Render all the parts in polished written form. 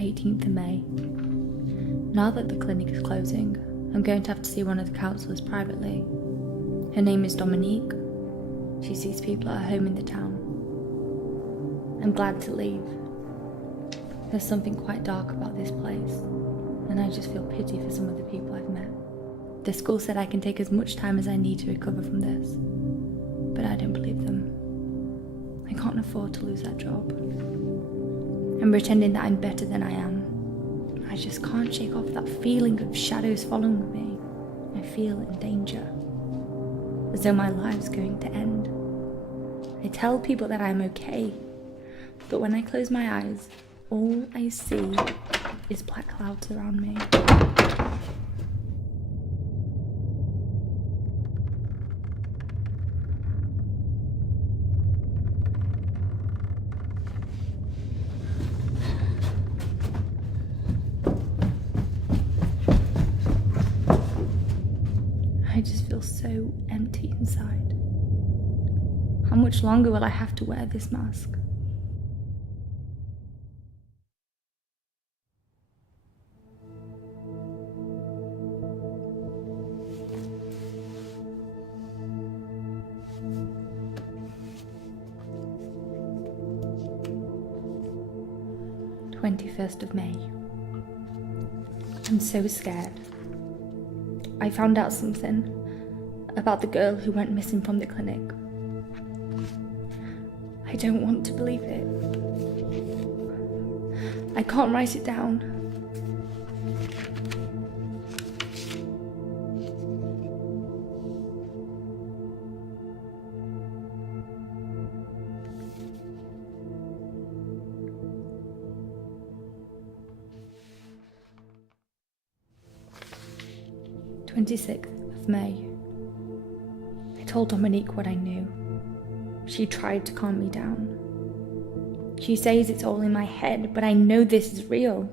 18th of May. Now that the clinic is closing, I'm going to have to see one of the counsellors privately. Her name is Dominique. She sees people at her home in the town. I'm glad to leave. There's something quite dark about this place, and I just feel pity for some of the people I've met. The school said I can take as much time as I need to recover from this, but I don't believe them. I can't afford to lose that job. I'm pretending that I'm better than I am. I just can't shake off that feeling of shadows following me. I feel in danger, as though my life's going to end. I tell people that I'm okay, but when I close my eyes, all I see is black clouds around me. I just feel so empty inside. How much longer will I have to wear this mask? of May. I'm so scared. I found out something about the girl who went missing from the clinic. I don't want to believe it. I can't write it down. of May. I told Dominique what I knew. She tried to calm me down. She says it's all in my head, but I know this is real.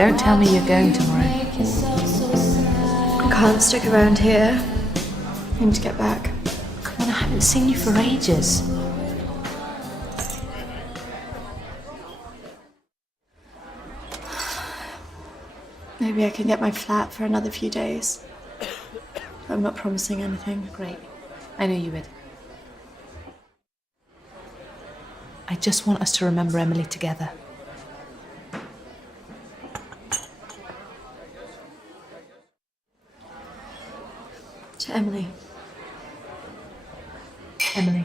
Don't tell me you're going tomorrow. I can't stick around here. I need to get back. Come on, I haven't seen you for ages. Maybe I can get my flat for another few days. I'm not promising anything. Great. I knew you would. I just want us to remember Emily together. To Emily. Emily.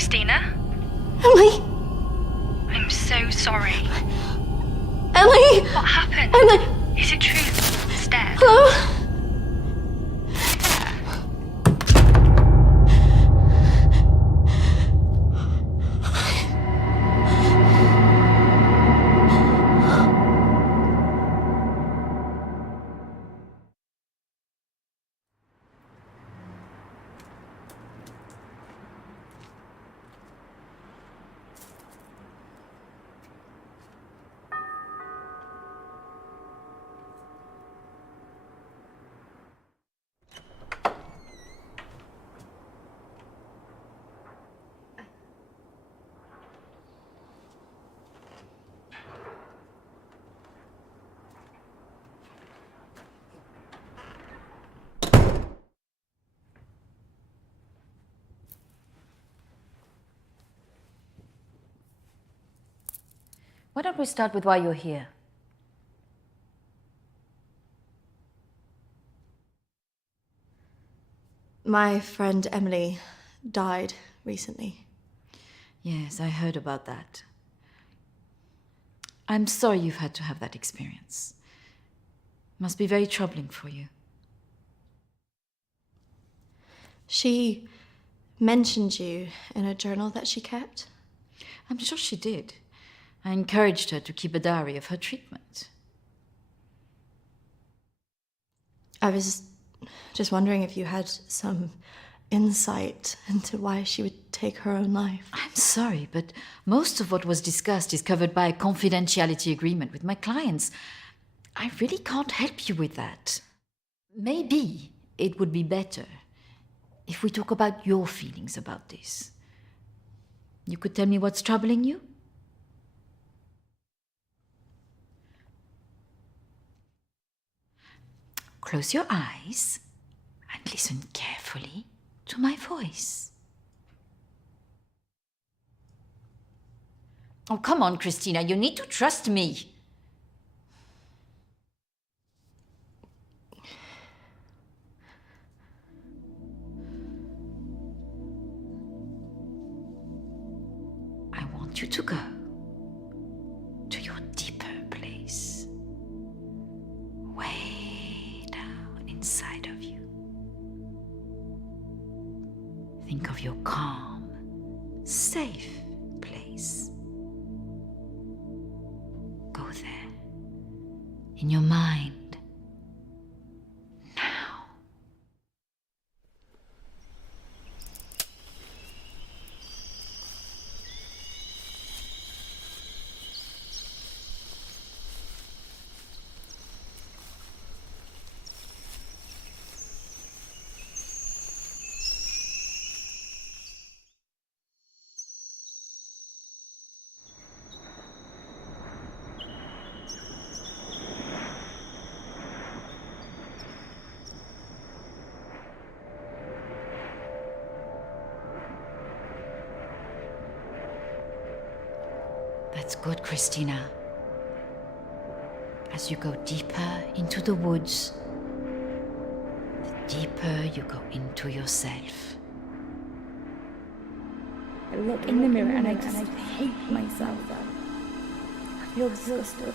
Christina? Emily! I'm so sorry. Emily! What happened? Emily! Is it true that he's dead? Hello? Why don't we start with why you're here? My friend Emily died recently. Yes, I heard about that. I'm sorry you've had to have that experience. Must be very troubling for you. She mentioned you in a journal that she kept. I'm sure she did. I encouraged her to keep a diary of her treatment. I was just wondering if you had some insight into why she would take her own life. I'm sorry, but most of what was discussed is covered by a confidentiality agreement with my clients. I really can't help you with that. Maybe it would be better if we talk about your feelings about this. You could tell me what's troubling you? Close your eyes and listen carefully to my voice. Oh, come on, Christina, you need to trust me. I want you to go to your deeper place. Way down inside of you. Think of your calm, safe place. Go there, in your mind, now. That's good, Christina. As you go deeper into the woods, the deeper you go into yourself. I look in the mirror and I just hate myself. I feel disgusted.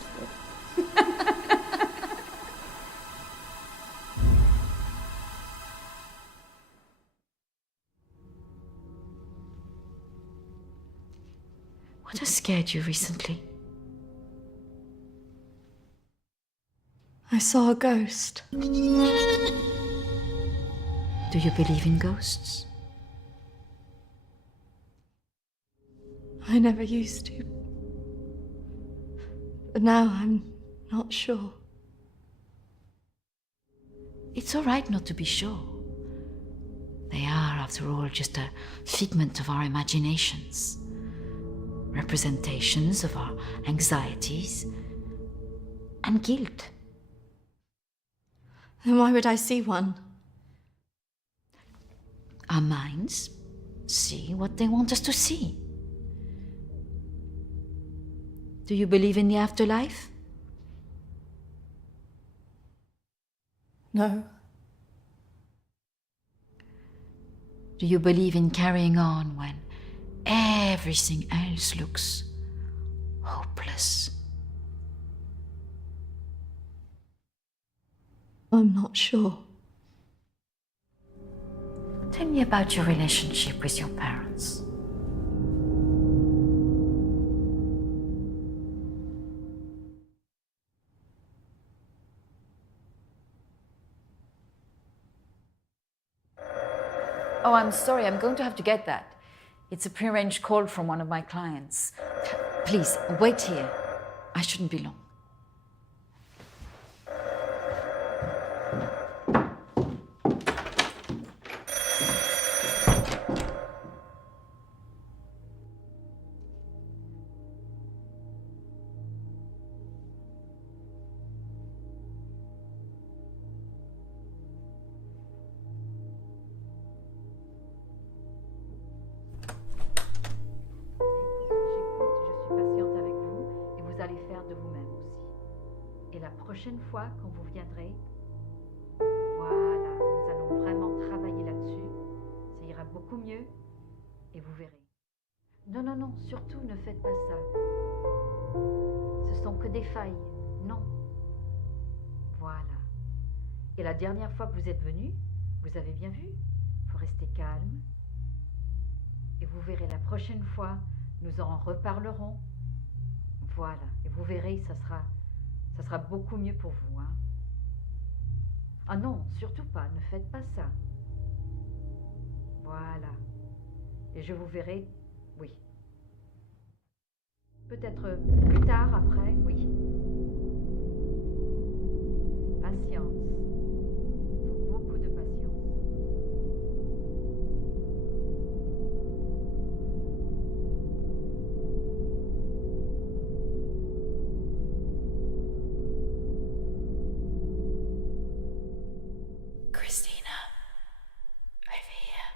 What has scared you recently? I saw a ghost. Do you believe in ghosts? I never used to. But now I'm not sure. It's all right not to be sure. They are, after all, just a figment of our imaginations. Representations of our anxieties and guilt. Then why would I see one? Our minds see what they want us to see. Do you believe in the afterlife? No. Do you believe in carrying on when everything else looks hopeless. I'm not sure. Tell me about your relationship with your parents. Oh, I'm sorry, I'm going to have to get that. It's a prearranged call from one of my clients. Please, wait here. I shouldn't be long. Et la prochaine fois, quand vous viendrez, voilà, nous allons vraiment travailler là-dessus. Ça ira beaucoup mieux et vous verrez. Non, non, non, surtout ne faites pas ça. Ce sont que des failles. Non. Voilà. Et la dernière fois que vous êtes venu, vous avez bien vu, il faut rester calme. Et vous verrez, la prochaine fois, nous en reparlerons. Voilà. Et vous verrez, ça sera beaucoup mieux pour vous. Hein. Ah non, surtout pas, ne faites pas ça. Voilà. Et je vous verrai, oui. Peut-être plus tard, après, oui. Patience. Il faut beaucoup de patience. Christina, over here.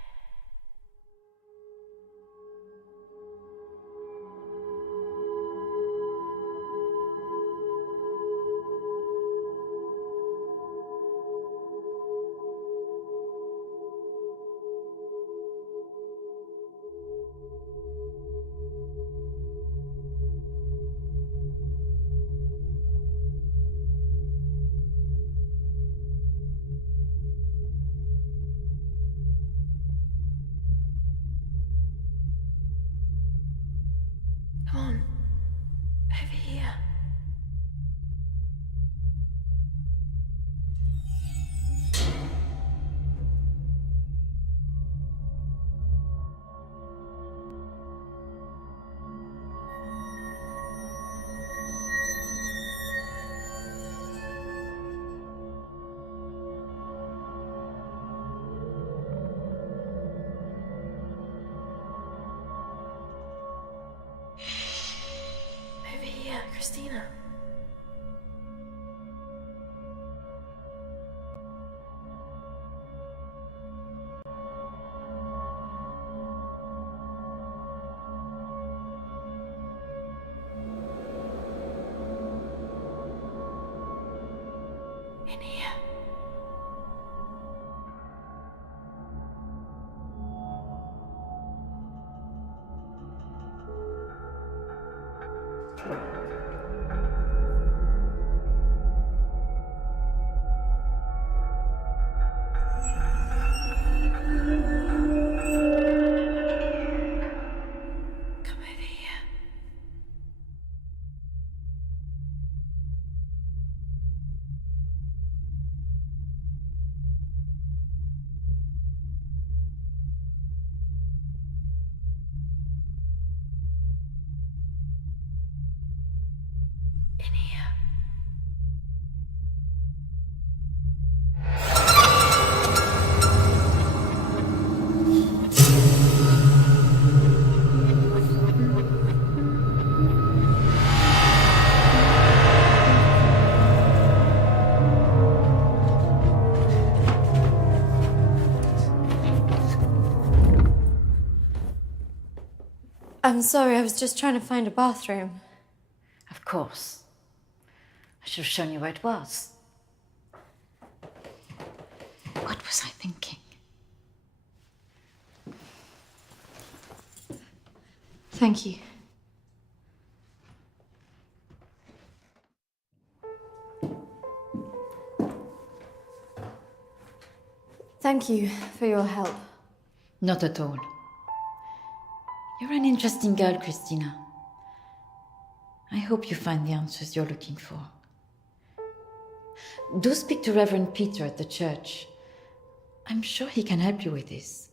Come on, over here. Over here, Christina. In here. Come over here. In here. I'm sorry, I was just trying to find a bathroom. Of course. I should have shown you where it was. What was I thinking? Thank you. Thank you for your help. Not at all. You're an interesting girl, Christina. I hope you find the answers you're looking for. Do speak to Reverend Peter at the church. I'm sure he can help you with this.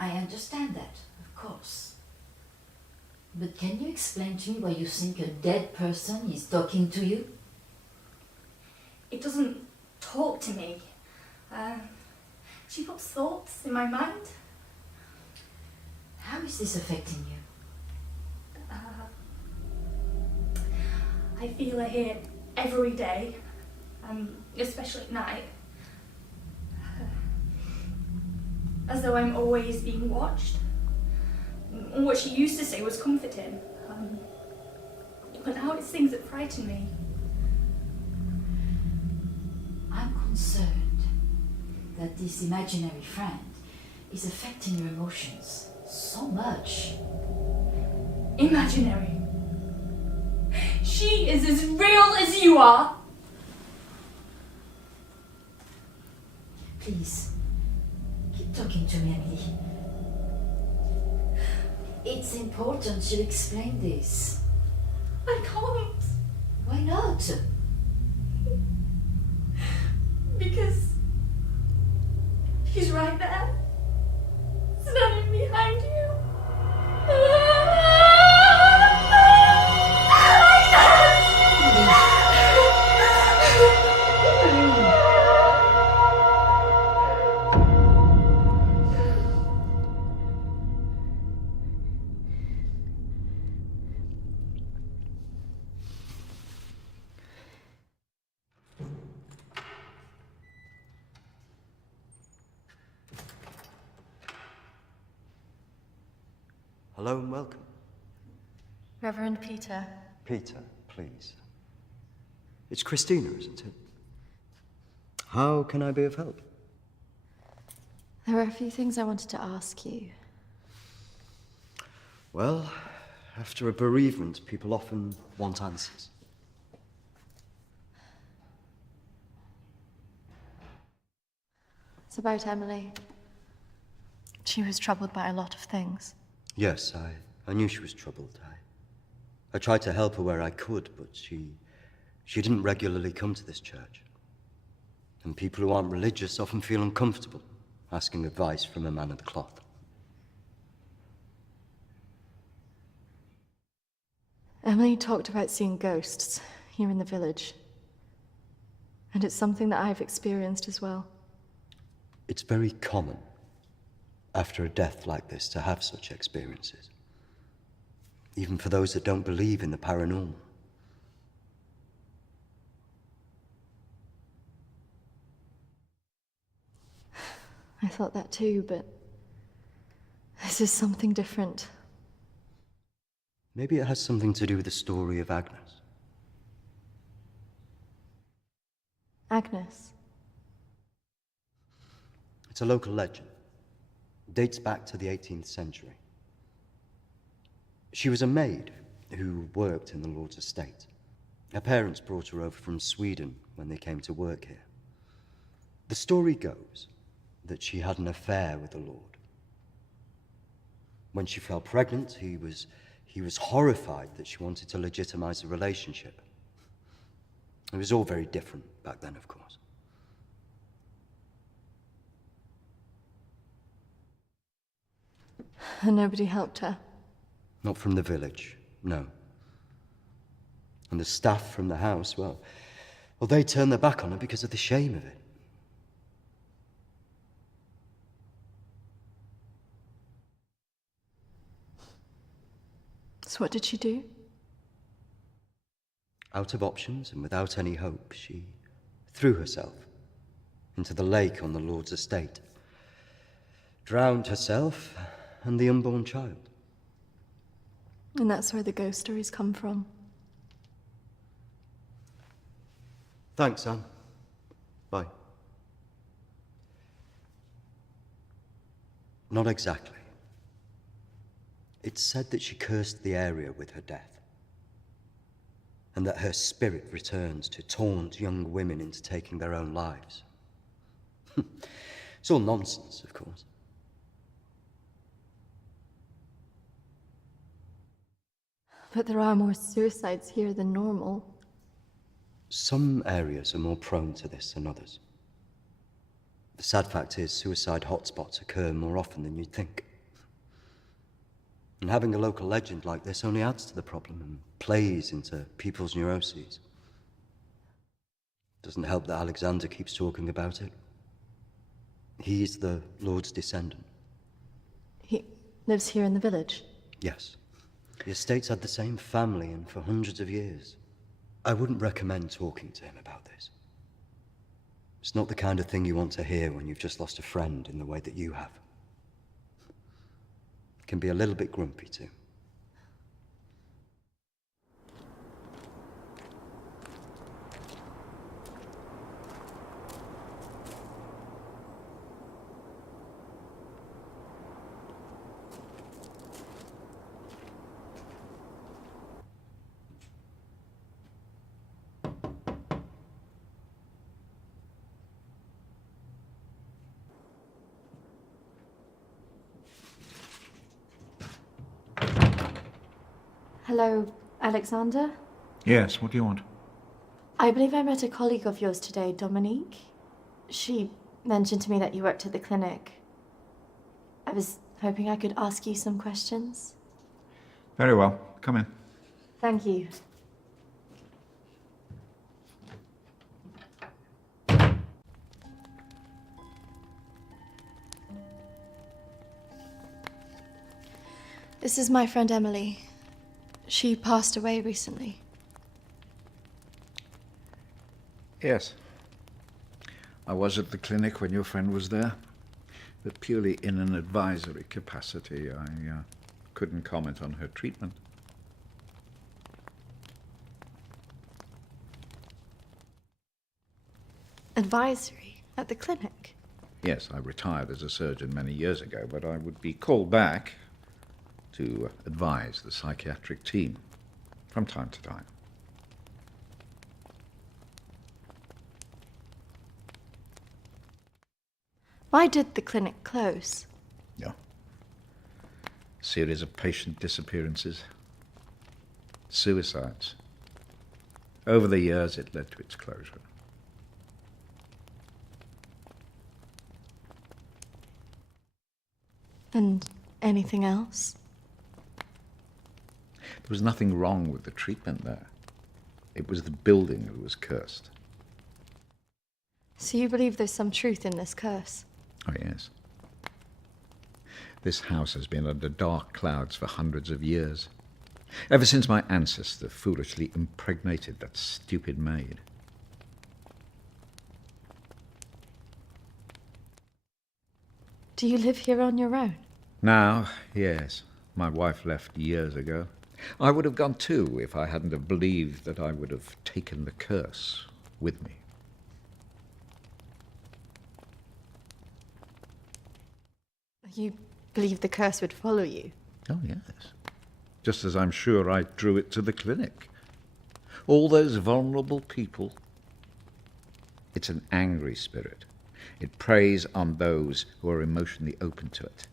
I understand that, of course. But can you explain to me why you think a dead person is talking to you? It doesn't talk to me. She puts thoughts in my mind. How is this affecting you? I feel her here every day, especially at night. As though I'm always being watched. What she used to say was comforting. But now it's things that frighten me. I'm concerned that this imaginary friend is affecting your emotions so much. Imaginary. She is as real as you are. Please, keep talking to me, Emily. It's important you explain this. I can't. Why not? Because she's right there. Standing behind you. Hello and welcome. Reverend Peter. Peter, please. It's Christina, isn't it? How can I be of help? There were a few things I wanted to ask you. Well, after a bereavement, people often want answers. It's about Emily. She was troubled by a lot of things. Yes, I knew she was troubled. I tried to help her where I could, but she didn't regularly come to this church. And people who aren't religious often feel uncomfortable asking advice from a man of the cloth. Emily talked about seeing ghosts here in the village. And it's something that I've experienced as well. It's very common after a death like this to have such experiences, even for those that don't believe in the paranormal. I thought that too, but this is something different. Maybe it has something to do with the story of Agnes. Agnes. It's a local legend. It dates back to the 18th century. She was a maid who worked in the Lord's estate. Her parents brought her over from Sweden when they came to work here. The story goes that she had an affair with the Lord. When she fell pregnant, he was horrified that she wanted to legitimize the relationship. It was all very different back then, of course. And nobody helped her. Not from the village, no. And the staff from the house, well, they turned their back on her because of the shame of it. So what did she do? Out of options and without any hope, she threw herself into the lake on the Lord's estate, drowned herself and the unborn child. And that's where the ghost stories come from. Thanks, Anne. Bye. Not exactly. It's said that she cursed the area with her death, and that her spirit returns to taunt young women into taking their own lives. It's all nonsense, of course. But there are more suicides here than normal. Some areas are more prone to this than others. The sad fact is, suicide hotspots occur more often than you'd think. And having a local legend like this only adds to the problem and plays into people's neuroses. Doesn't help that Alexander keeps talking about it. He's the Lord's descendant. He lives here in the village. Yes. The estate's had the same family and for hundreds of years. I wouldn't recommend talking to him about this. It's not the kind of thing you want to hear when you've just lost a friend in the way that you have. Can be a little bit grumpy too. Hello, Alexander? Yes, what do you want? I believe I met a colleague of yours today, Dominique. She mentioned to me that you worked at the clinic. I was hoping I could ask you some questions. Very well. Come in. Thank you. This is my friend Emily. She passed away recently. Yes. I was at the clinic when your friend was there, but purely in an advisory capacity. I couldn't comment on her treatment. Advisory at the clinic? Yes, I retired as a surgeon many years ago, but I would be called back to advise the psychiatric team from time to time. Why did the clinic close? Yeah. Series of patient disappearances. Suicides. Over the years, it led to its closure. And anything else? There was nothing wrong with the treatment there. It was the building that was cursed. So you believe there's some truth in this curse? Oh, yes. This house has been under dark clouds for hundreds of years. Ever since my ancestor foolishly impregnated that stupid maid. Do you live here on your own? Now, yes. My wife left years ago. I would have gone too if I hadn't have believed that I would have taken the curse with me. You believe the curse would follow you? Oh, yes. Just as I'm sure I drew it to the clinic. All those vulnerable people. It's an angry spirit. It preys on those who are emotionally open to it.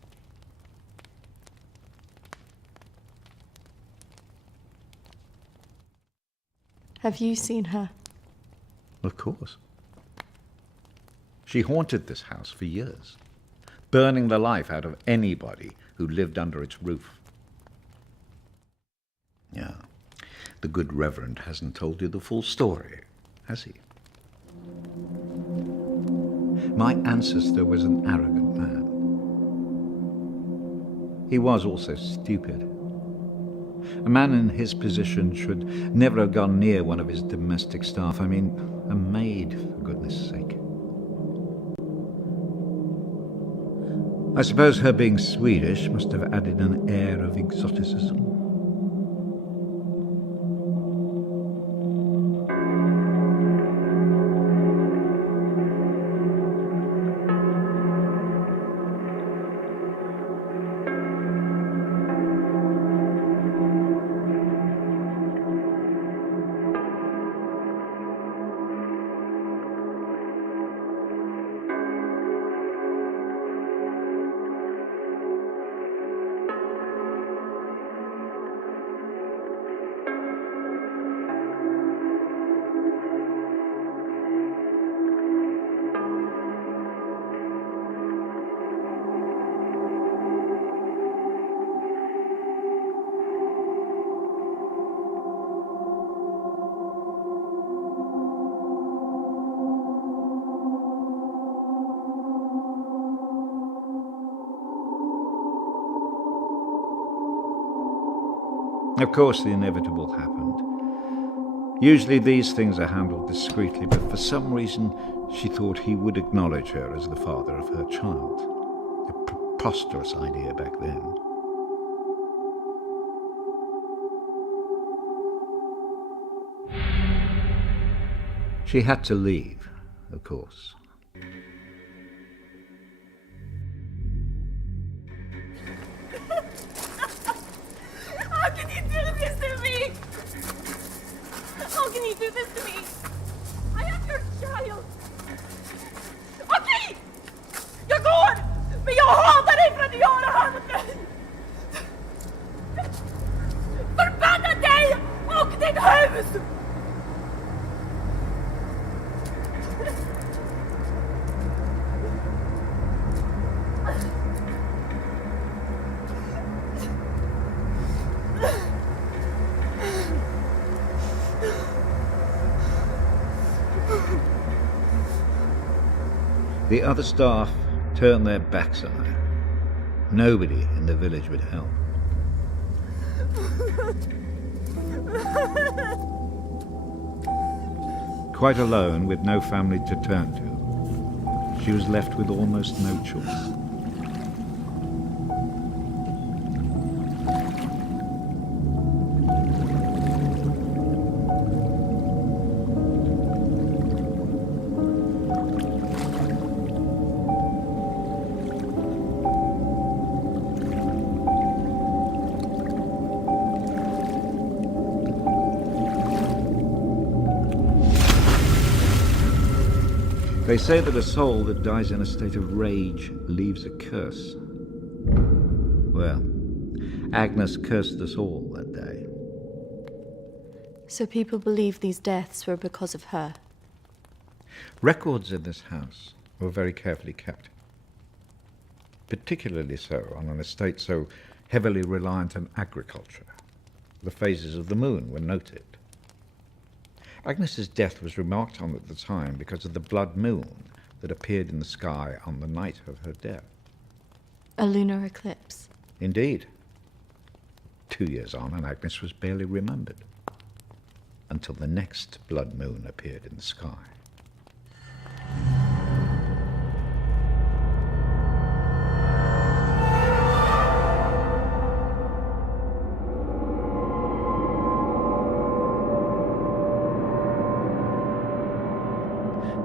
Have you seen her? Of course. She haunted this house for years, burning the life out of anybody who lived under its roof. Yeah. The good Reverend hasn't told you the full story, has he? My ancestor was an arrogant man. He was also stupid. A man in his position should never have gone near one of his domestic staff. I mean, a maid, for goodness sake. I suppose her being Swedish must have added an air of exoticism. Of course, the inevitable happened. Usually these things are handled discreetly, but for some reason she thought he would acknowledge her as the father of her child. A preposterous idea back then. She had to leave, of course. How can you do this to me? How can you do this to me? I am your child. Okej! Jag går! Men jag hatar dig för att du gör det här mot mig! Förbanna dig och ditt hus! The other staff turned their backs on her. Nobody in the village would help. Quite alone, with no family to turn to, she was left with almost no choice. They say that a soul that dies in a state of rage leaves a curse. Well, Agnes cursed us all that day. So people believe these deaths were because of her. Records in this house were very carefully kept. Particularly so on an estate so heavily reliant on agriculture. The phases of the moon were noted. Agnes's death was remarked on at the time because of the blood moon that appeared in the sky on the night of her death. A lunar eclipse. Indeed. 2 years on, and Agnes was barely remembered, until the next blood moon appeared in the sky.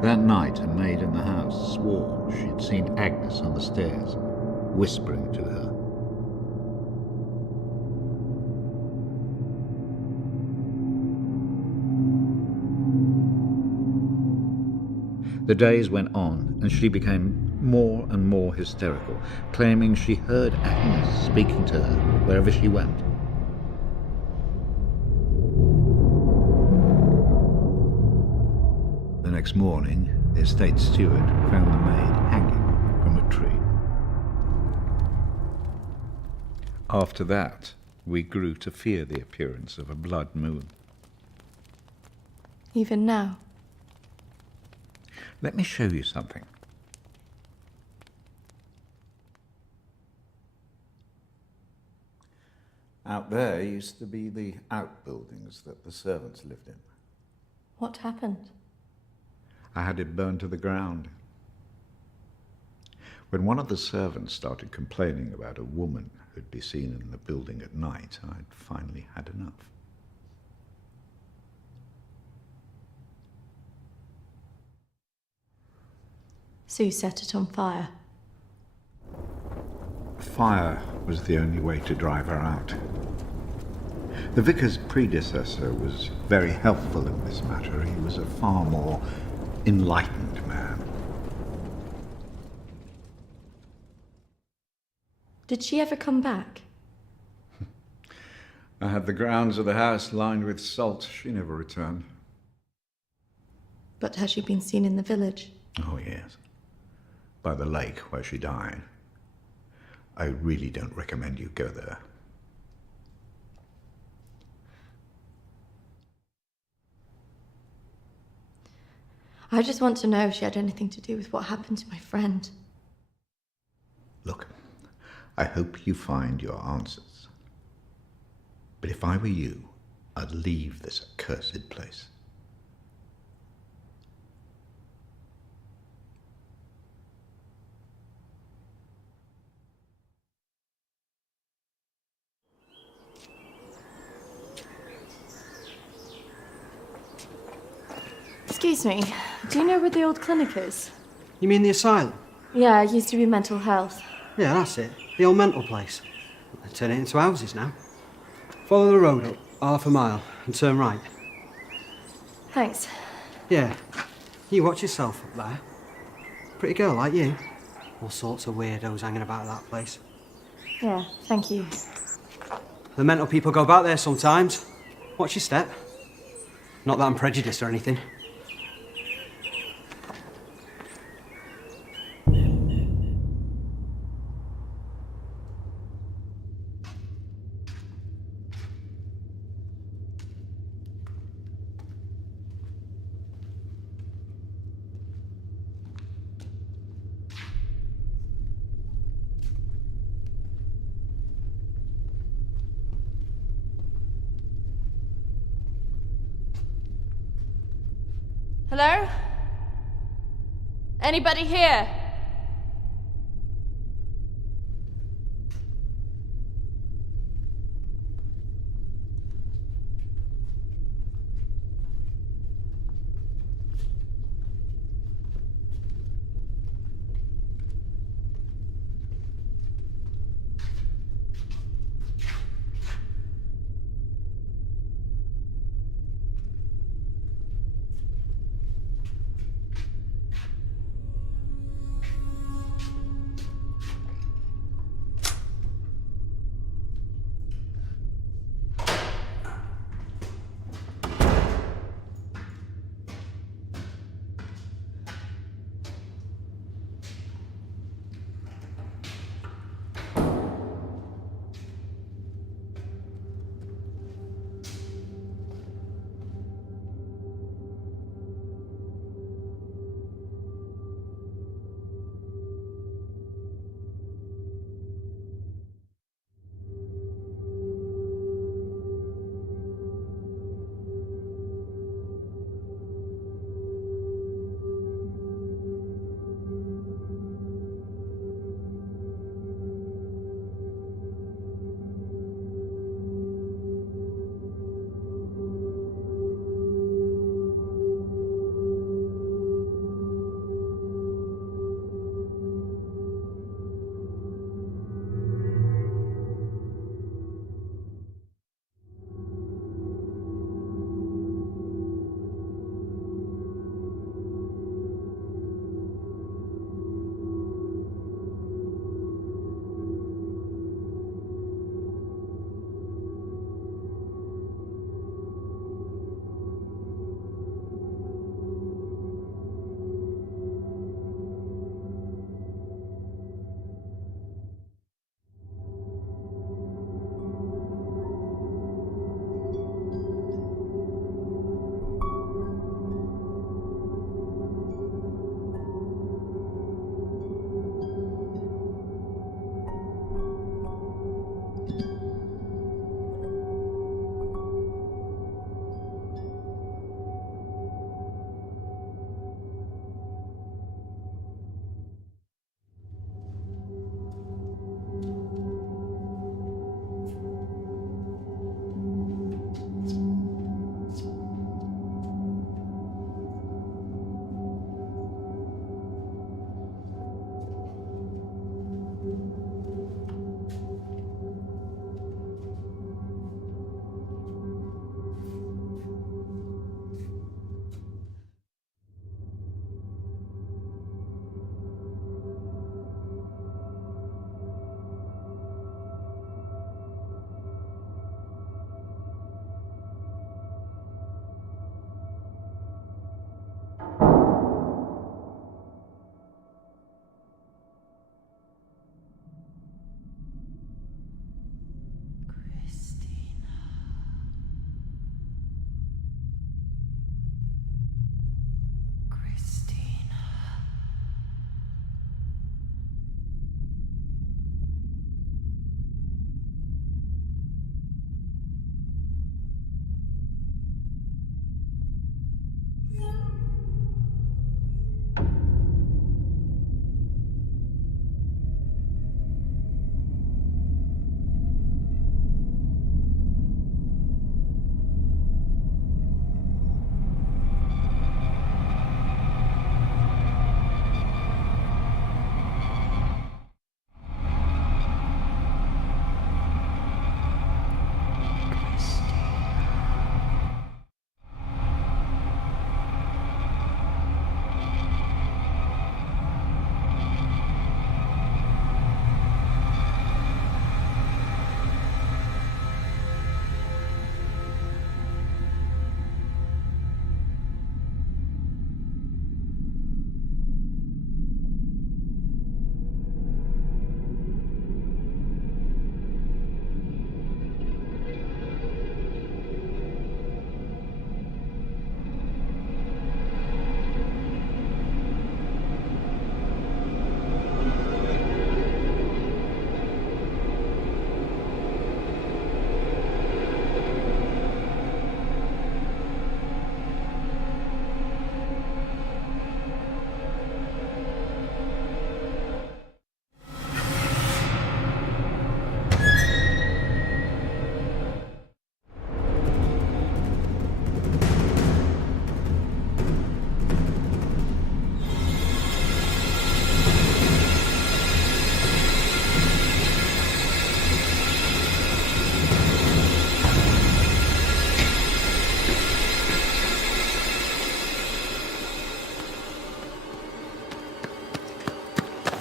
That night, a maid in the house swore she'd seen Agnes on the stairs, whispering to her. The days went on, and she became more and more hysterical, claiming she heard Agnes speaking to her wherever she went. The next morning, the estate steward found the maid hanging from a tree. After that, we grew to fear the appearance of a blood moon. Even now? Let me show you something. Out there used to be the outbuildings that the servants lived in. What happened? I had it burned to the ground. When one of the servants started complaining about a woman who'd be seen in the building at night, I'd finally had enough. So you set it on fire? Fire was the only way to drive her out. The vicar's predecessor was very helpful in this matter. He was a far more enlightened man. Did she ever come back? I had the grounds of the house lined with salt. She never returned. But has she been seen in the village? Oh, yes. By the lake where she died. I really don't recommend you go there. I just want to know if she had anything to do with what happened to my friend. Look, I hope you find your answers. But if I were you, I'd leave this accursed place. Excuse me, do you know where the old clinic is? You mean the asylum? Yeah, it used to be mental health. Yeah, that's it. The old mental place. They turn it into houses now. Follow the road up, half a mile, and turn right. Thanks. Yeah. You watch yourself up there. Pretty girl like you. All sorts of weirdos hanging about that place. Yeah, thank you. The mental people go back there sometimes. Watch your step. Not that I'm prejudiced or anything. Hello? Anybody here?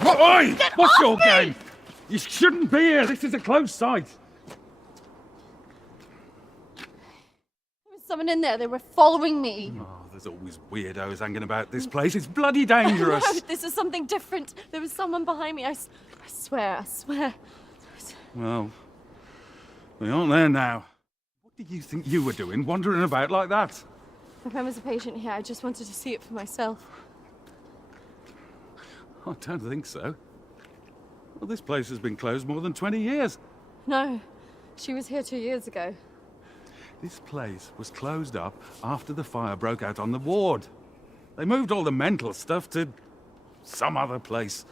Oi! What's your game? You shouldn't be here. This is a closed site. There was someone in there. They were following me. Oh, there's always weirdos hanging about this place. It's bloody dangerous. No, this is something different. There was someone behind me. I swear. Well, we aren't there now. What do you think you were doing, wandering about like that? My friend was a patient here. I just wanted to see it for myself. I don't think so. Well, this place has been closed more than 20 years. No, she was here 2 years ago. This place was closed up after the fire broke out on the ward. They moved all the mental stuff to some other place.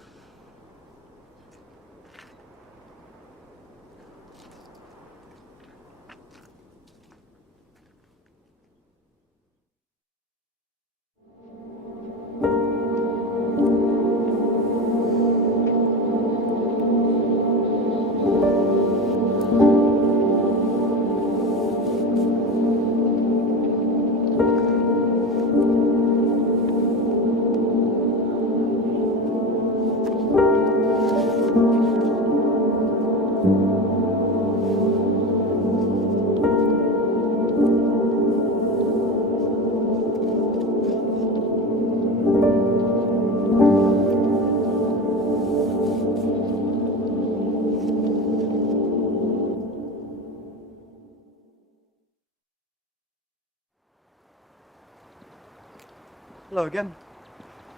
Hello again.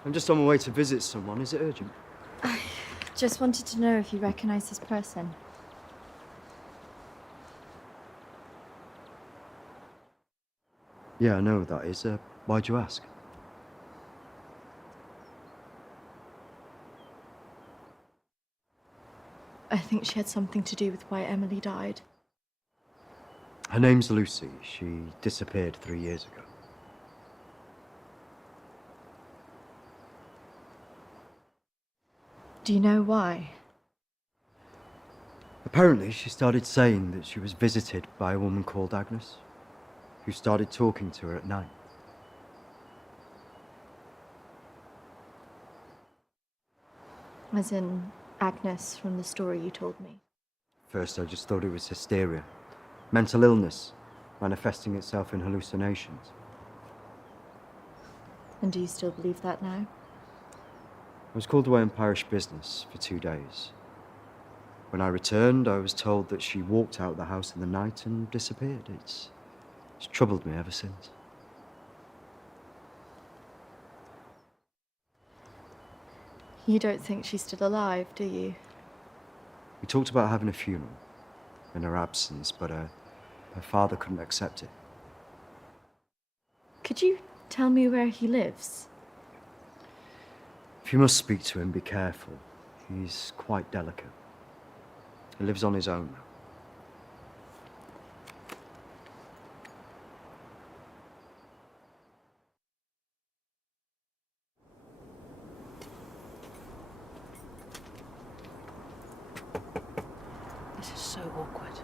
I'm just on my way to visit someone. Is it urgent? Just wanted to know if you recognize this person. Yeah, I know who that is. Why'd you ask? I think she had something to do with why Emily died. Her name's Lucy. She disappeared 3 years ago. Do you know why? Apparently, she started saying that she was visited by a woman called Agnes, who started talking to her at night. As in Agnes from the story you told me. First, I just thought it was hysteria, mental illness, manifesting itself in hallucinations. And do you still believe that now? I was called away on parish business for 2 days. When I returned, I was told that she walked out of the house in the night and disappeared. It's troubled me ever since. You don't think she's still alive, do you? We talked about having a funeral in her absence, but her father couldn't accept it. Could you tell me where he lives? If you must speak to him, be careful. He's quite delicate. He lives on his own now. This is so awkward.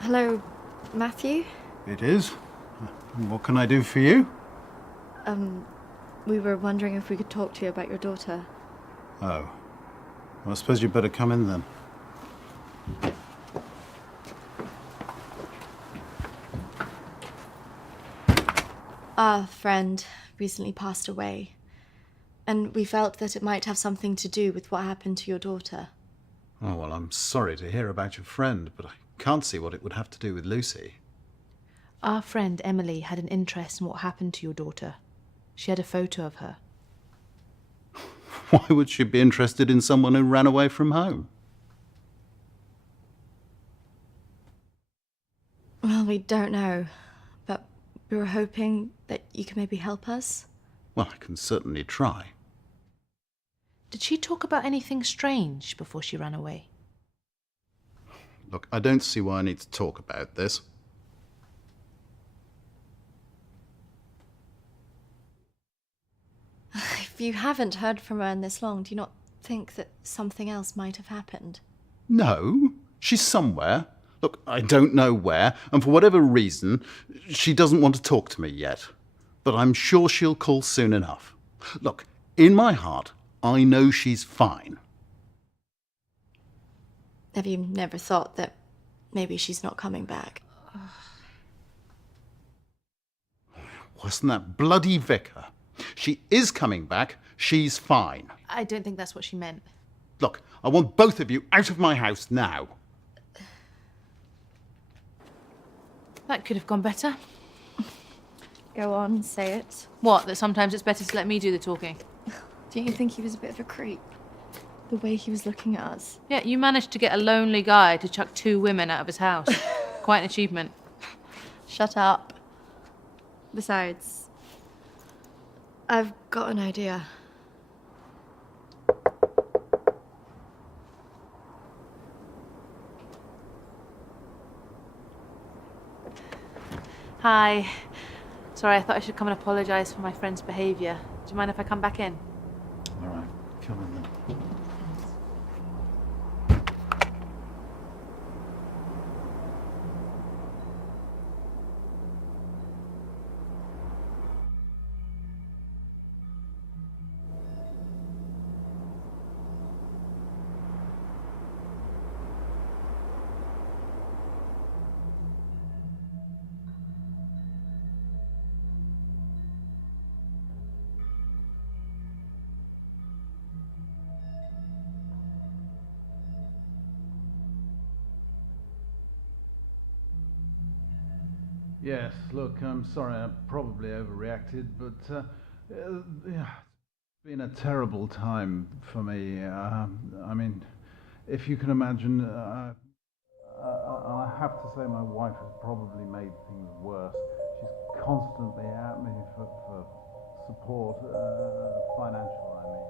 Hello, Matthew? It is. What can I do for you? We were wondering if we could talk to you about your daughter. Oh. Well, I suppose you'd better come in then. Our friend recently passed away, and we felt that it might have something to do with what happened to your daughter. Oh, well, I'm sorry to hear about your friend, but I can't see what it would have to do with Lucy. Our friend Emily had an interest in what happened to your daughter. She had a photo of her. Why would she be interested in someone who ran away from home? Well, we don't know, but we were hoping that you could maybe help us. Well, I can certainly try. Did she talk about anything strange before she ran away? Look, I don't see why I need to talk about this. If you haven't heard from her in this long, do you not think that something else might have happened? No, she's somewhere. Look, I don't know where, and for whatever reason, she doesn't want to talk to me yet. But I'm sure she'll call soon enough. Look, in my heart, I know she's fine. Have you never thought that maybe she's not coming back? Wasn't that bloody vicar? She is coming back. She's fine. I don't think that's what she meant. Look, I want both of you out of my house now. That could have gone better. Go on, say it. What, that sometimes it's better to let me do the talking? Don't you think he was a bit of a creep? The way he was looking at us. Yeah, you managed to get a lonely guy to chuck 2 women out of his house. Quite an achievement. Shut up. Besides, I've got an idea. Hi. Sorry, I thought I should come and apologise for my friend's behaviour. Do you mind if I come back in? All right, come in then. Yes, look, I'm sorry, I probably overreacted, but yeah, it's been a terrible time for me. I mean, if you can imagine, I have to say my wife has probably made things worse. She's constantly at me for support, financial, I mean.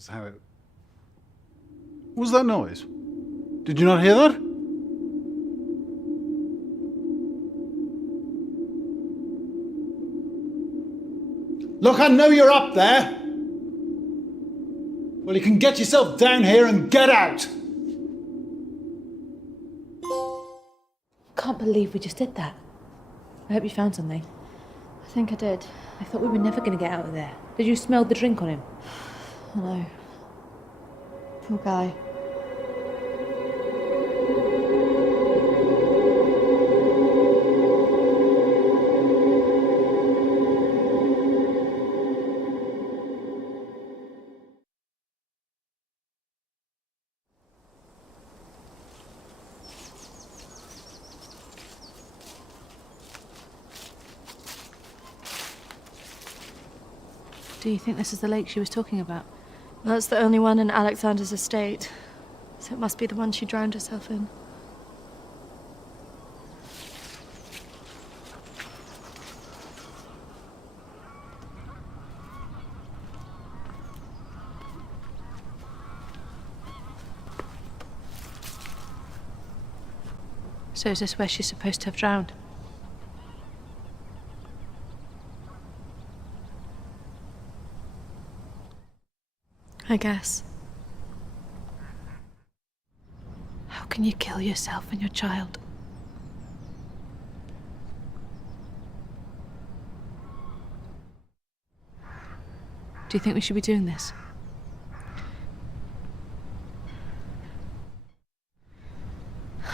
was how it... What was that noise? Did you not hear that? Look, I know you're up there. Well, you can get yourself down here and get out. Can't believe we just did that. I hope you found something. I think I did. I thought we were never going to get out of there. Did you smell the drink on him? I know. Poor guy. Do you think this is the lake she was talking about? Well, it's the only one in Alexander's estate, so it must be the one she drowned herself in. So is this where she's supposed to have drowned? I guess. How can you kill yourself and your child? Do you think we should be doing this?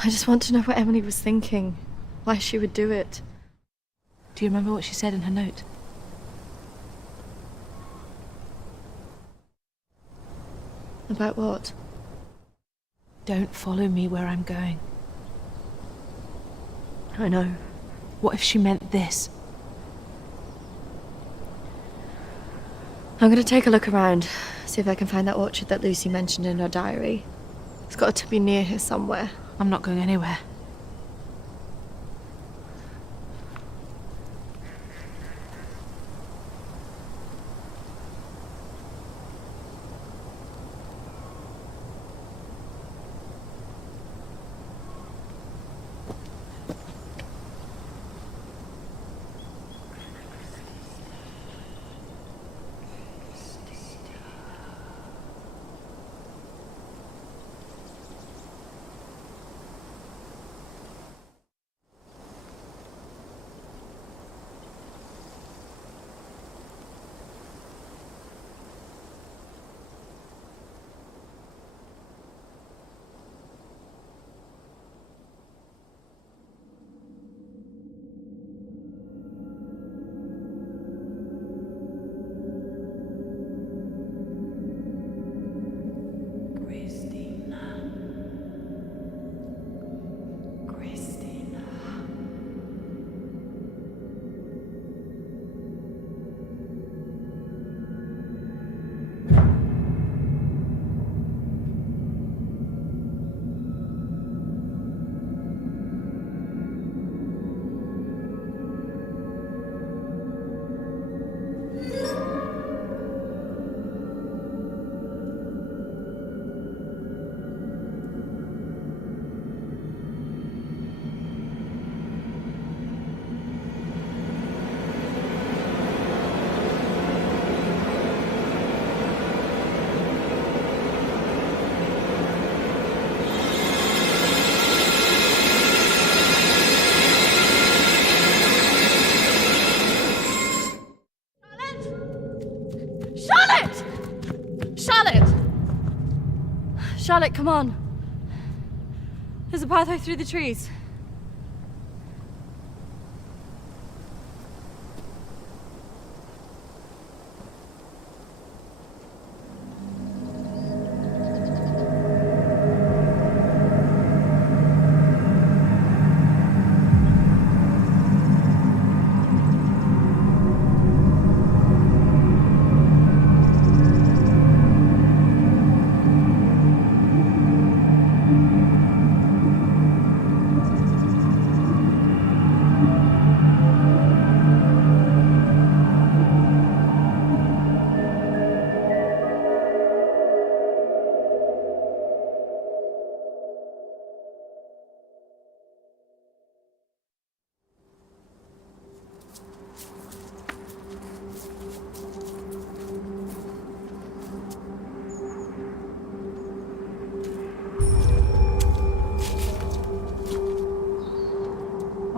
I just want to know what Emily was thinking, why she would do it. Do you remember what she said in her note? About what? Don't follow me where I'm going. I know. What if she meant this? I'm going to take a look around, see if I can find that orchard that Lucy mentioned in her diary. It's got to be near here somewhere. I'm not going anywhere. Charlotte, come on. There's a pathway through the trees.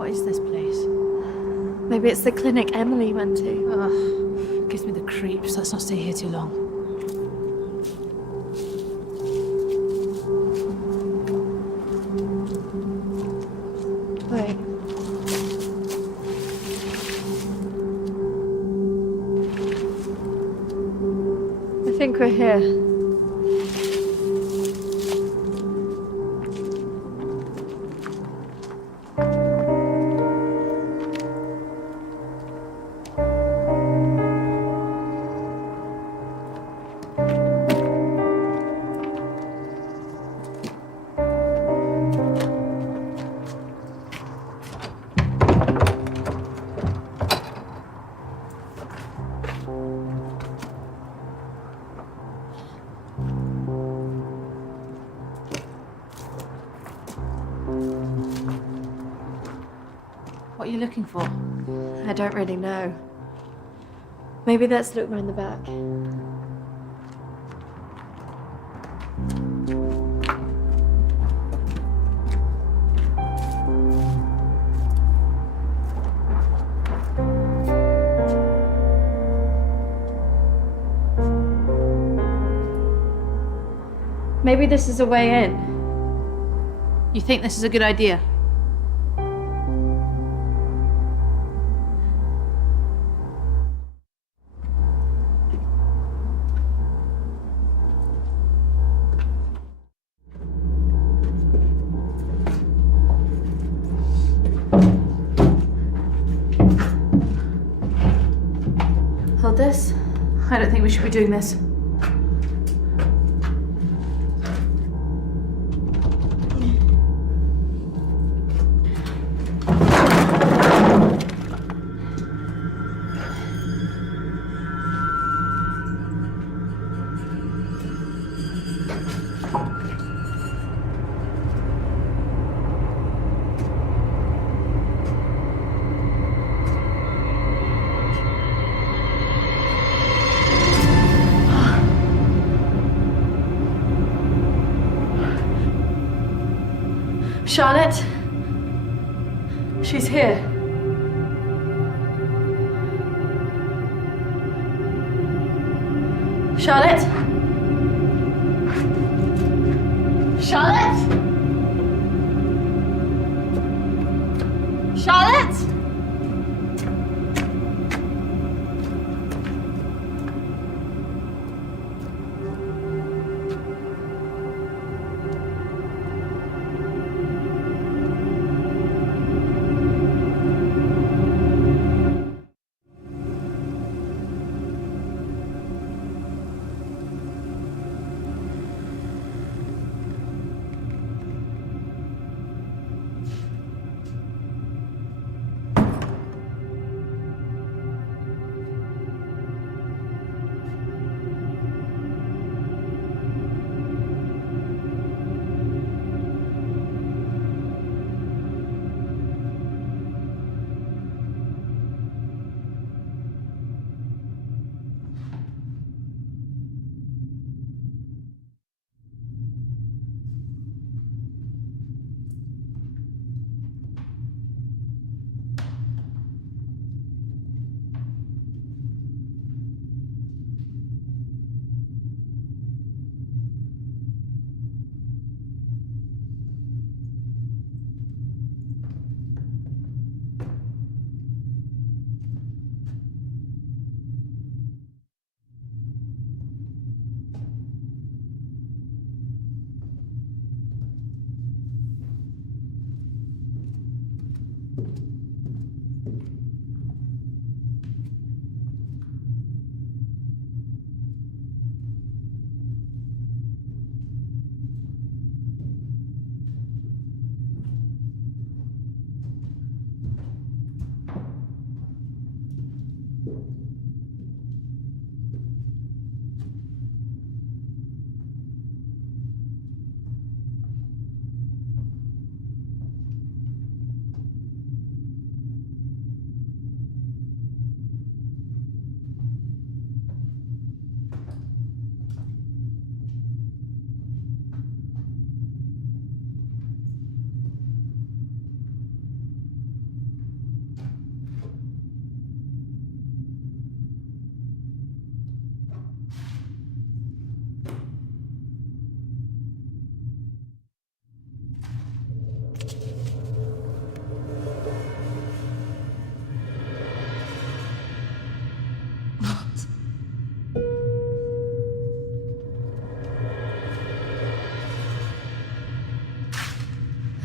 What is this place? Maybe it's the clinic Emily went to. Ugh, gives me the creeps. Let's not stay here too long. Wait. I think we're here. What are you looking for? I don't really know. Maybe let's look round the back. Maybe this is a way in. You think this is a good idea? Hold this. I don't think we should be doing this. Charlotte? She's here. Charlotte? Charlotte? Charlotte?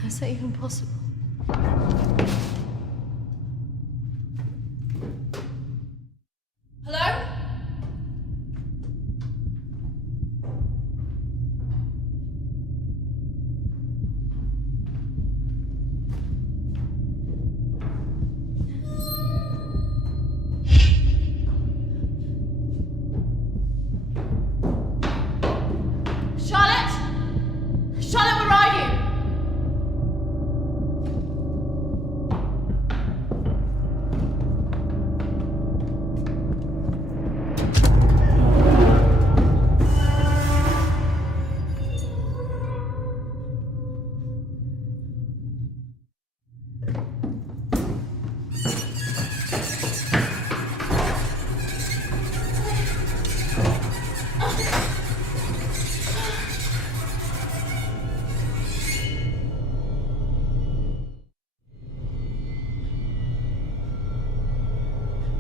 Is that even possible? Hello? Charlotte? Charlotte, where are you?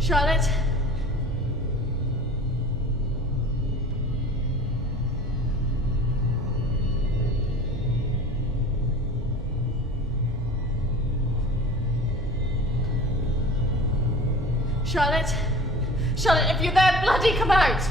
Charlotte? Charlotte? Charlotte, if you're there, bloody come out!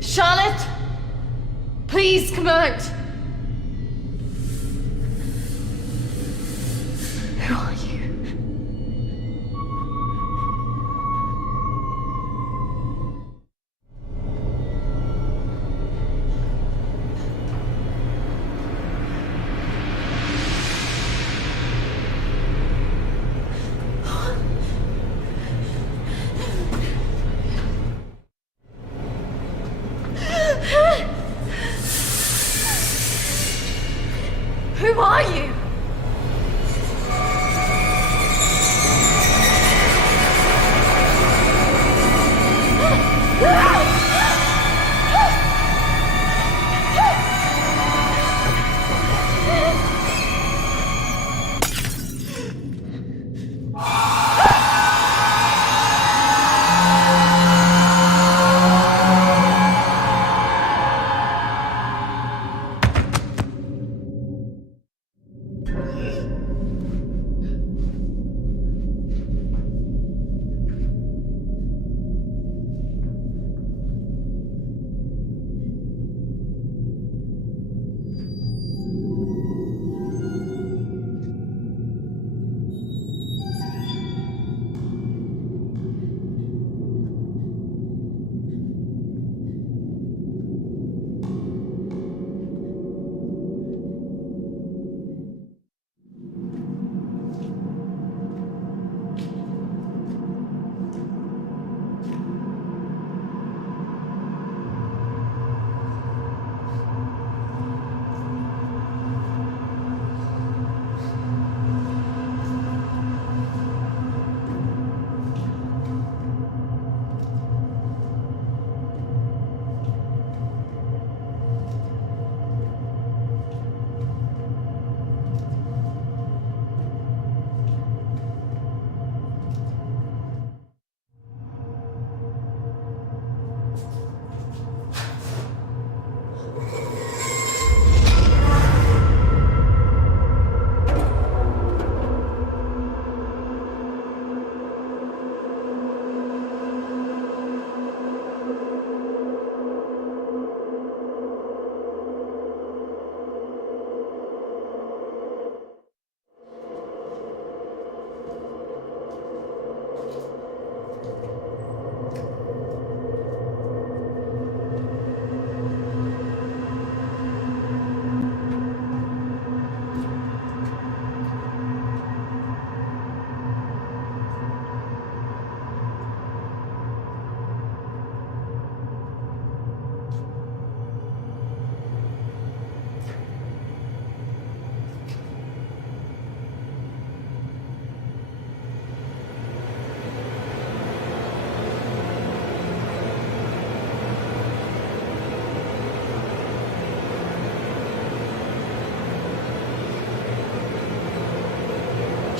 Charlotte! Please come out! Who are you? Who are you?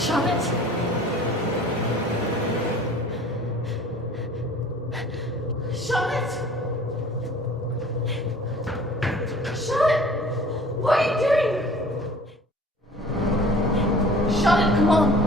Charlotte? Charlotte? Charlotte! What are you doing? Charlotte, come on!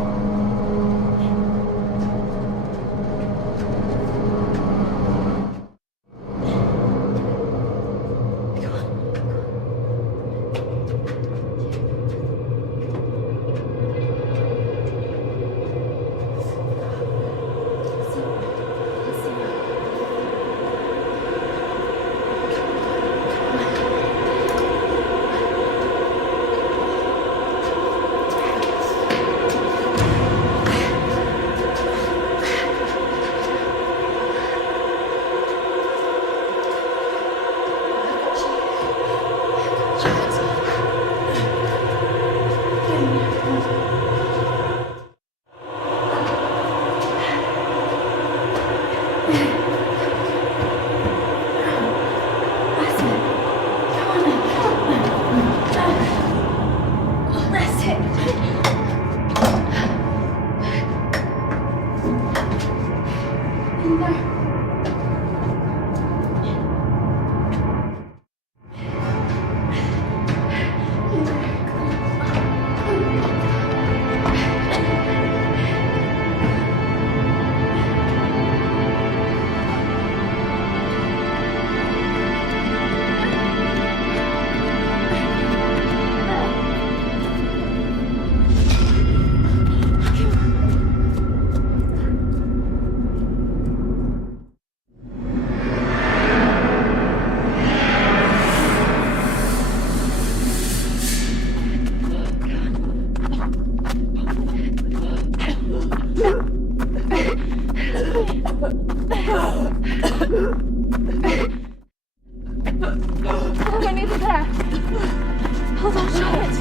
We're nearly there. Hold on, Charlotte!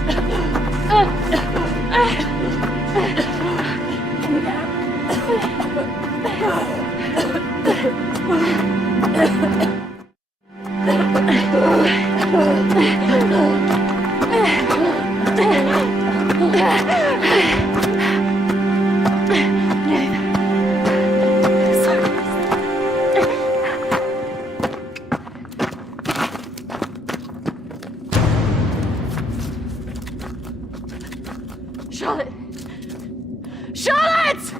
Charlotte! Charlotte!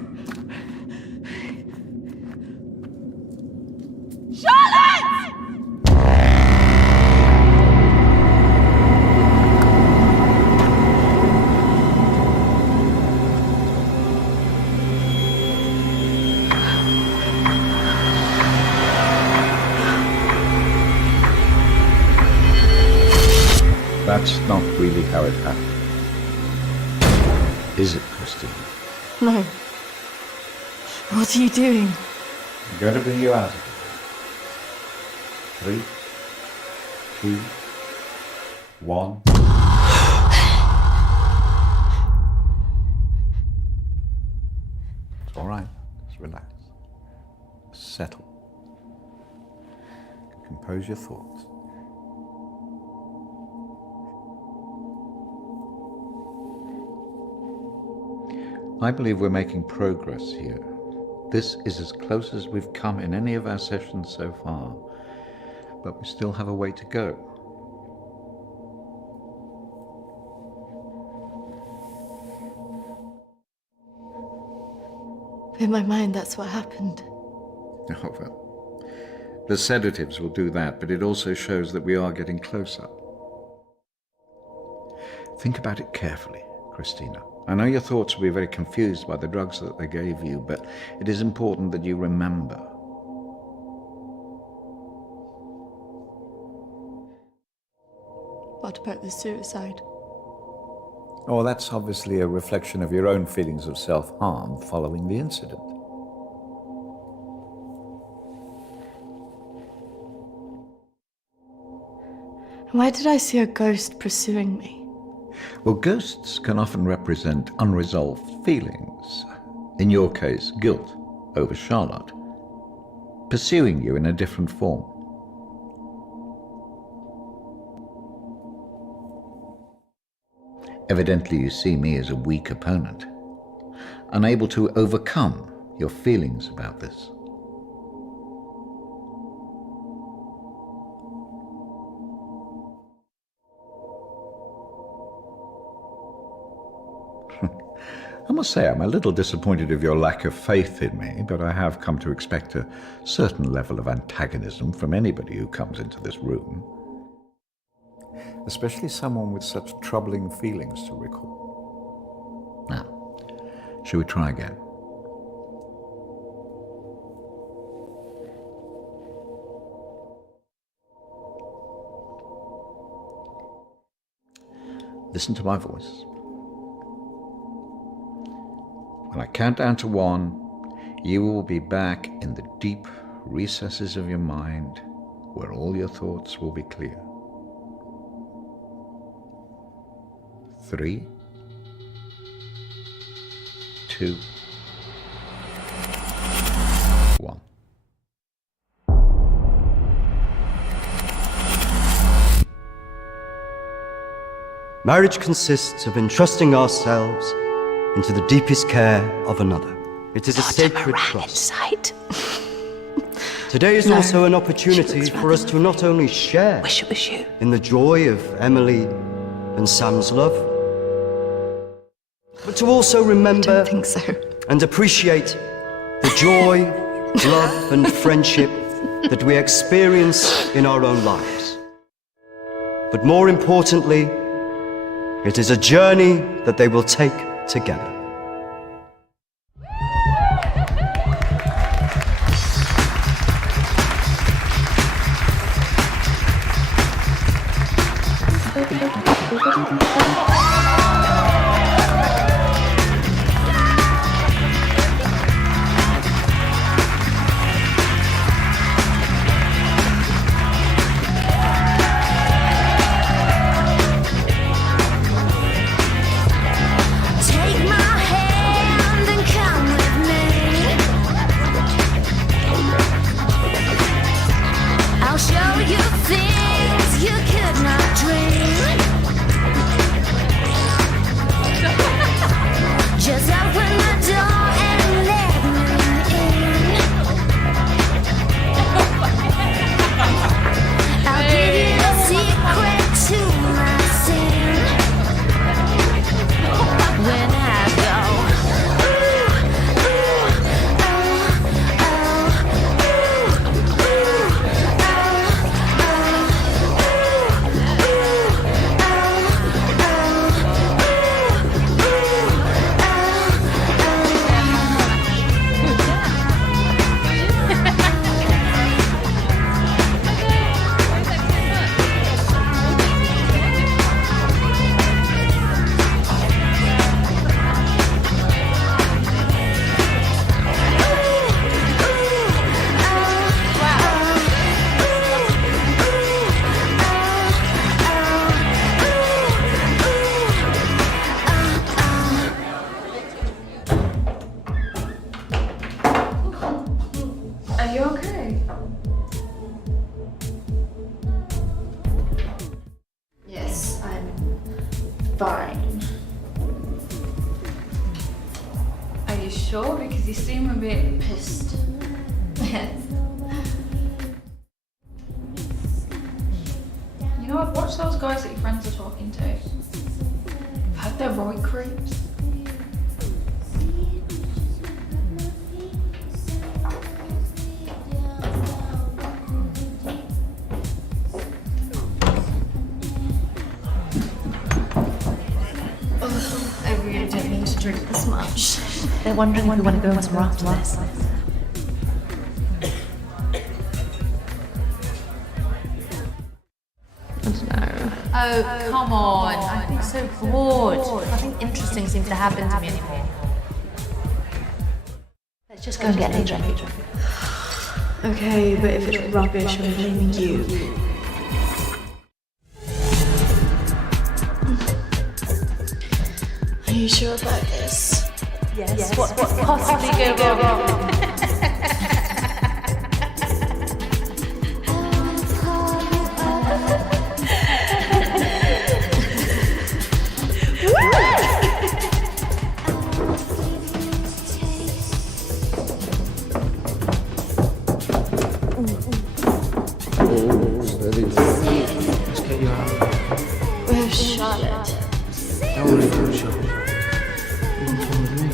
That's not really how it happened. Is it, Christine? No. What are you doing? I'm going to bring you out of it. 3, 2, 1. It's all right. Just relax. Settle. Compose your thoughts. I believe we're making progress here. This is as close as we've come in any of our sessions so far, but we still have a way to go. In my mind, that's what happened. Oh, well. The sedatives will do that, but it also shows that we are getting closer. Think about it carefully, Christina. I know your thoughts will be very confused by the drugs that they gave you, but it is important that you remember. What about the suicide? Oh, that's obviously a reflection of your own feelings of self-harm following the incident. Why did I see a ghost pursuing me? Well, ghosts can often represent unresolved feelings. In your case, guilt over Charlotte, pursuing you in a different form. Evidently, you see me as a weak opponent. unable to overcome your feelings about this. I must say I'm a little disappointed of your lack of faith in me, but I have come to expect a certain level of antagonism from anybody who comes into this room. Especially someone with such troubling feelings to recall. Now, shall we try again? Listen to my voice. When I count down to 1, you will be back in the deep recesses of your mind where all your thoughts will be clear. 3, 2, 1. Marriage consists of entrusting ourselves into the deepest care of another. It is a sacred trust. Today is also an opportunity for us to not only share in the joy of Emily and Sam's love, but to also remember and appreciate the joy, love and friendship that we experience in our own lives. But more importantly, it is a journey that they will take together. Are you okay? Yes, I'm fine. Are you sure? Because you seem a bit Pissed. Yes. You know, I've watched those guys that your friends are talking to. I've heard they're right creeps. I really don't mean to drink this much. They're wondering if we want to go on somewhere after this. Oh, come on. I've been so bored. Nothing interesting seems to happen to me anymore. Let's just go and get a drink. Okay, but if it's rubbish, I'm blaming you. Are you sure about this? Yes. What could possibly go wrong? Don't worry, Joshua. You can come with me.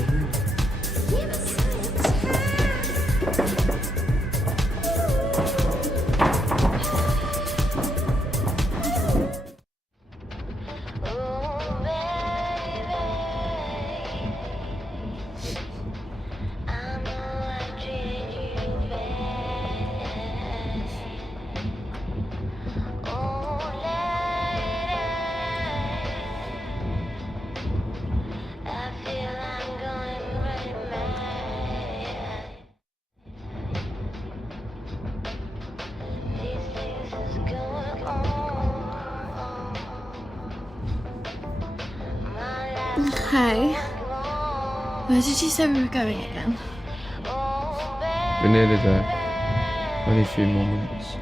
Hey, where did you say we were going again? We're nearly there. Only a few more minutes.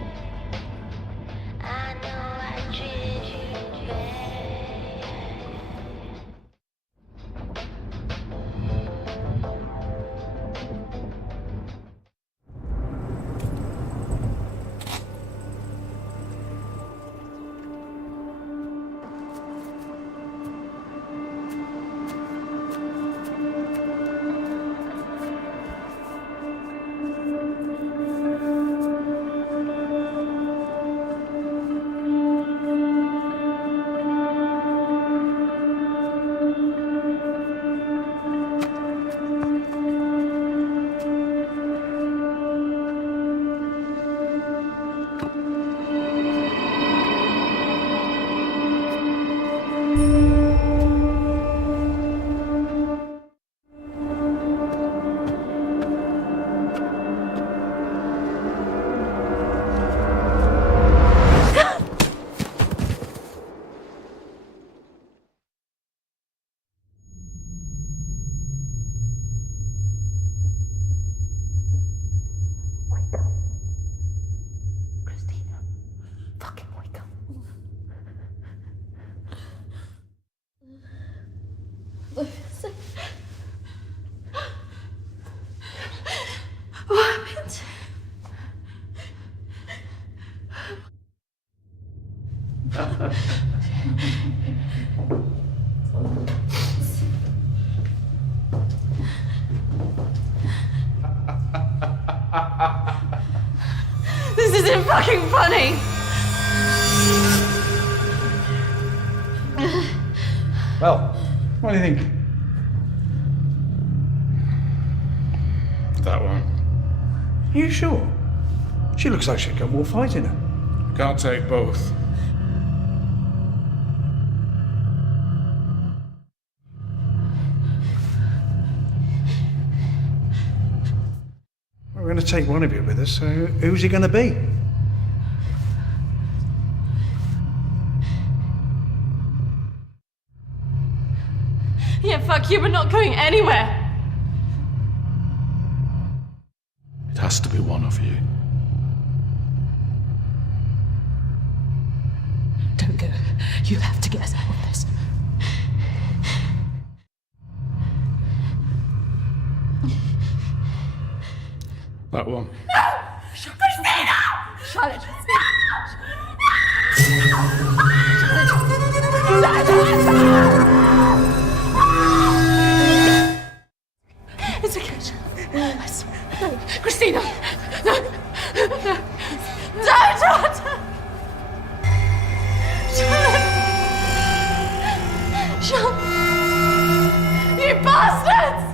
What happened? This isn't fucking funny! Well, what do you think? That one. Are you sure? She looks like she's got more fight in her. Can't take both. We're going to take one of you with us, so who's he going to be? Yeah, fuck you, we're not going anywhere! It has to be one of you. Don't go. You have to get us out of this. That one. Christina! Charlotte! It's okay. I swear. No. Christina! No! No! Don't! Charlotte! You bastards!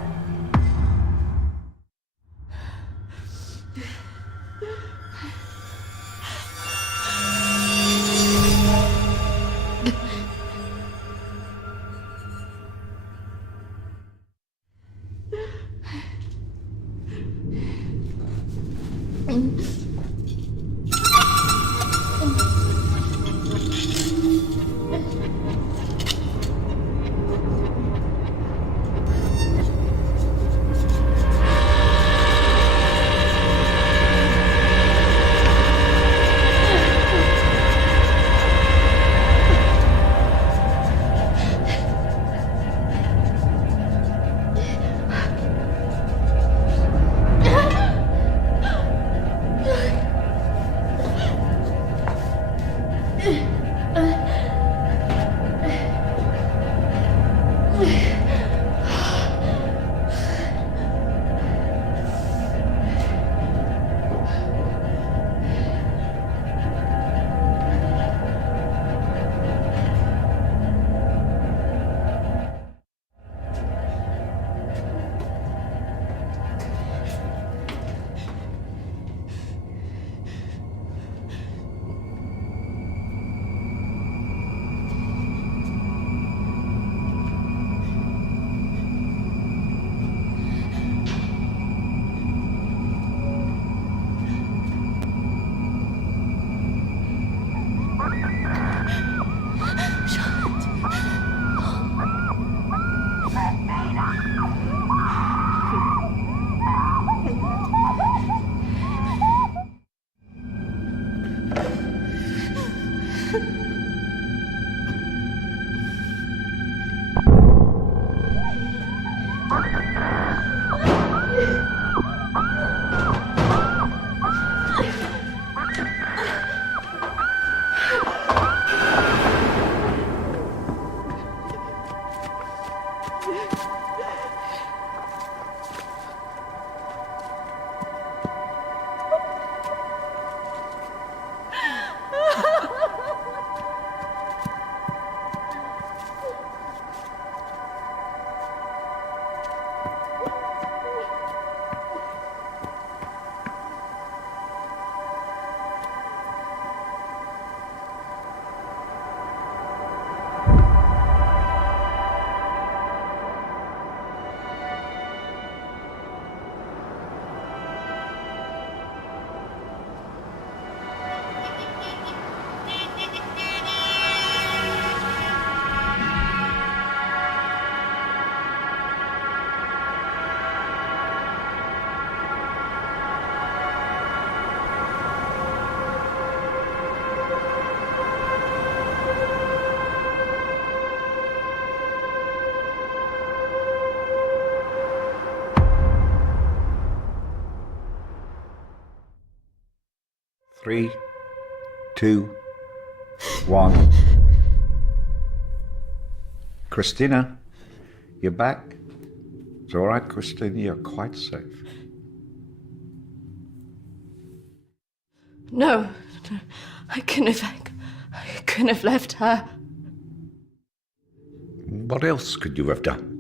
3, 2, 1. Christina, you're back. It's all right, Christina, you're quite safe. No, I couldn't have left her. What else could you have done?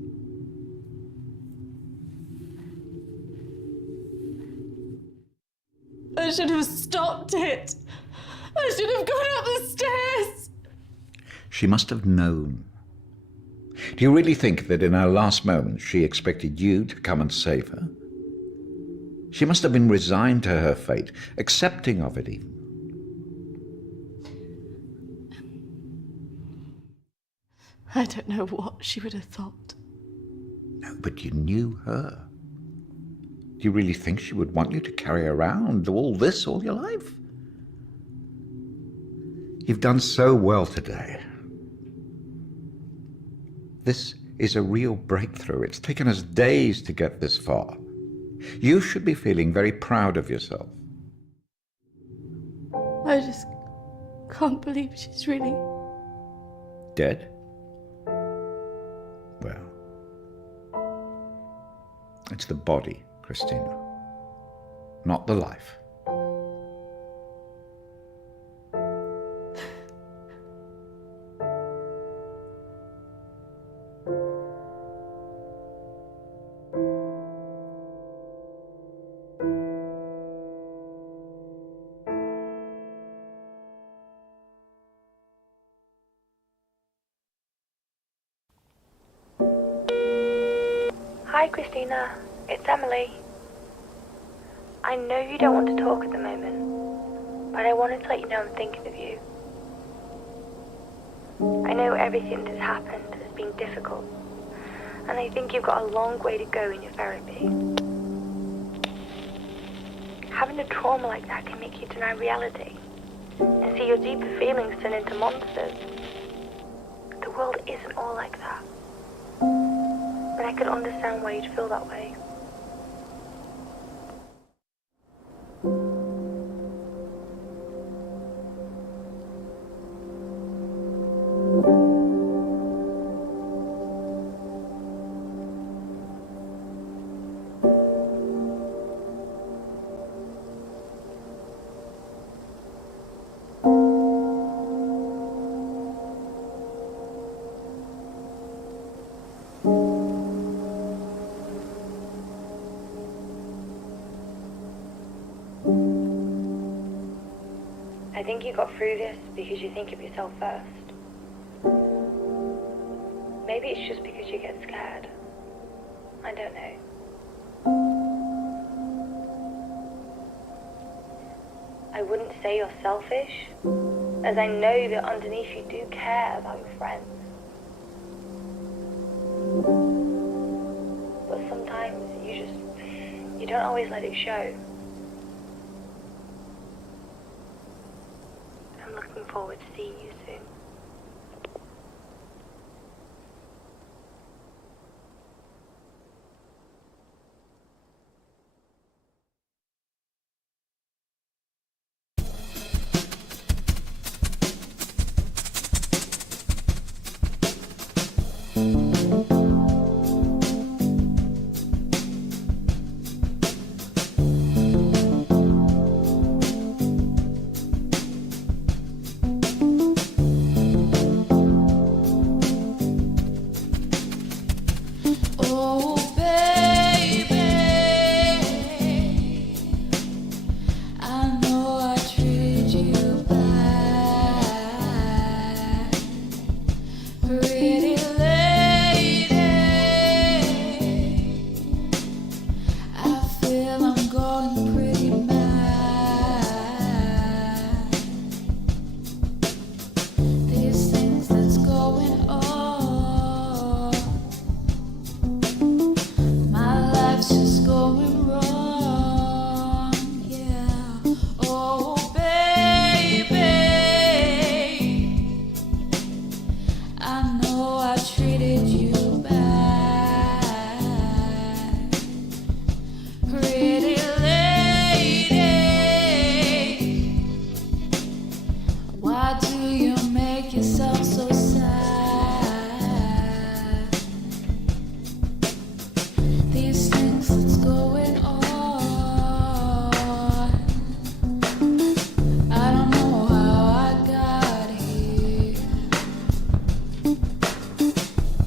I should have stopped it. I should have gone up the stairs. She must have known. Do you really think that in her last moments she expected you to come and save her? She must have been resigned to her fate, accepting of it even. I don't know what she would have thought. No, but you knew her. Do you really think she would want you to carry around all this all your life? You've done so well today. This is a real breakthrough. It's taken us days to get this far. You should be feeling very proud of yourself. I just can't believe she's really... Dead? Well, it's the body, Christina, not the life. Hi, Christina. It's Emily. I know you don't want to talk at the moment, but I wanted to let you know I'm thinking of you. I know everything that's happened has been difficult, and I think you've got a long way to go in your therapy. Having a trauma like that can make you deny reality and see your deeper feelings turn into monsters. The world isn't all like that. But I could understand why you'd feel that way. think you got through this because you think of yourself first. Maybe it's just because you get scared. I don't know. I wouldn't say you're selfish, as I know that underneath you do care about your friends. But sometimes you don't always let it show. I'm looking forward to seeing you soon.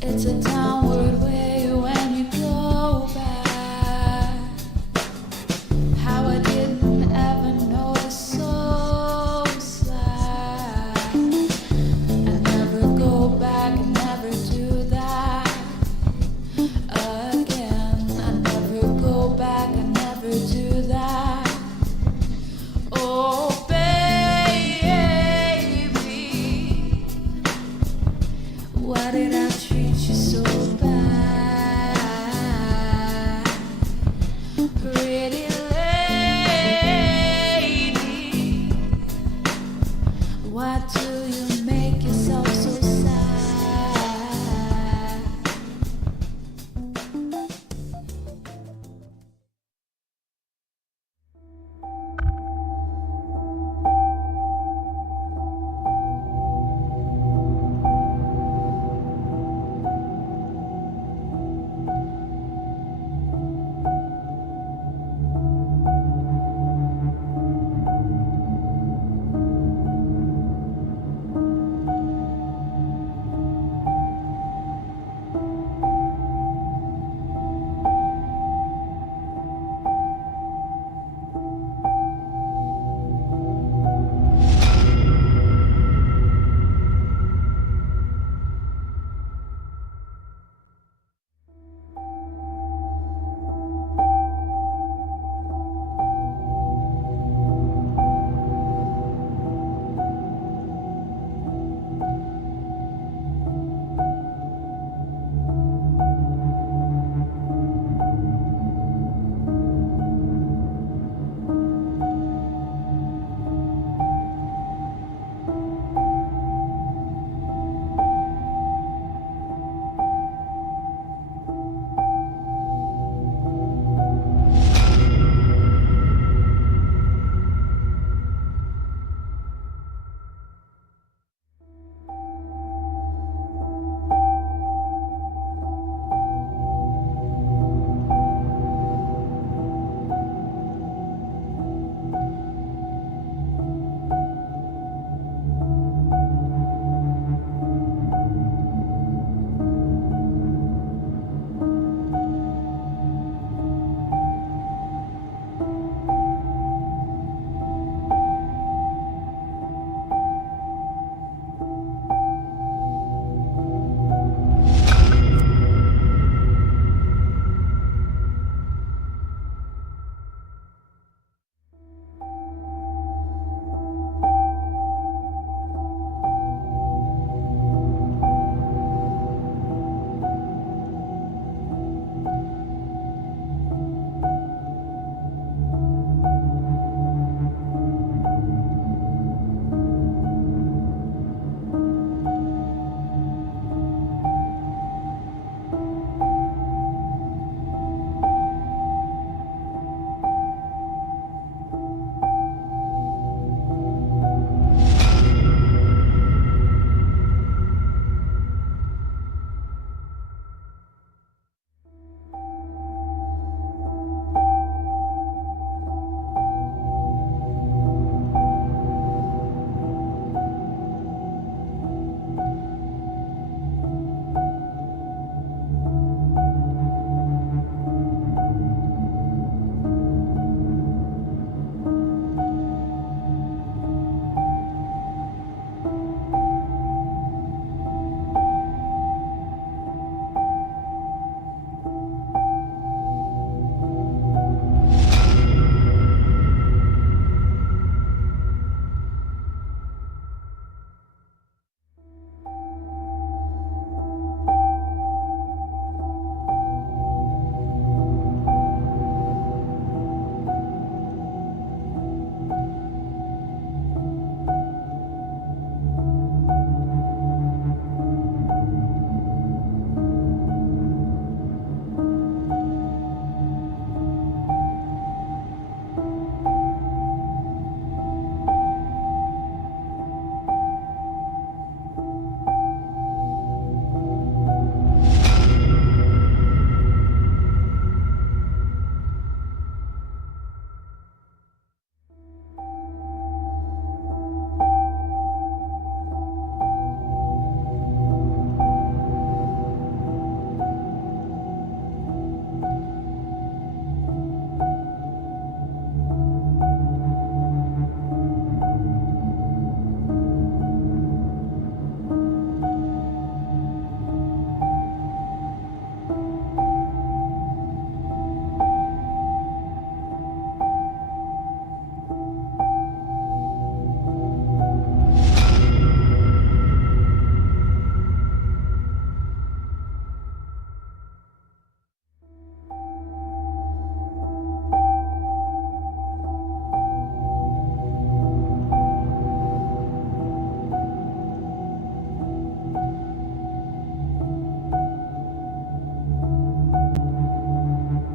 It's a downward way.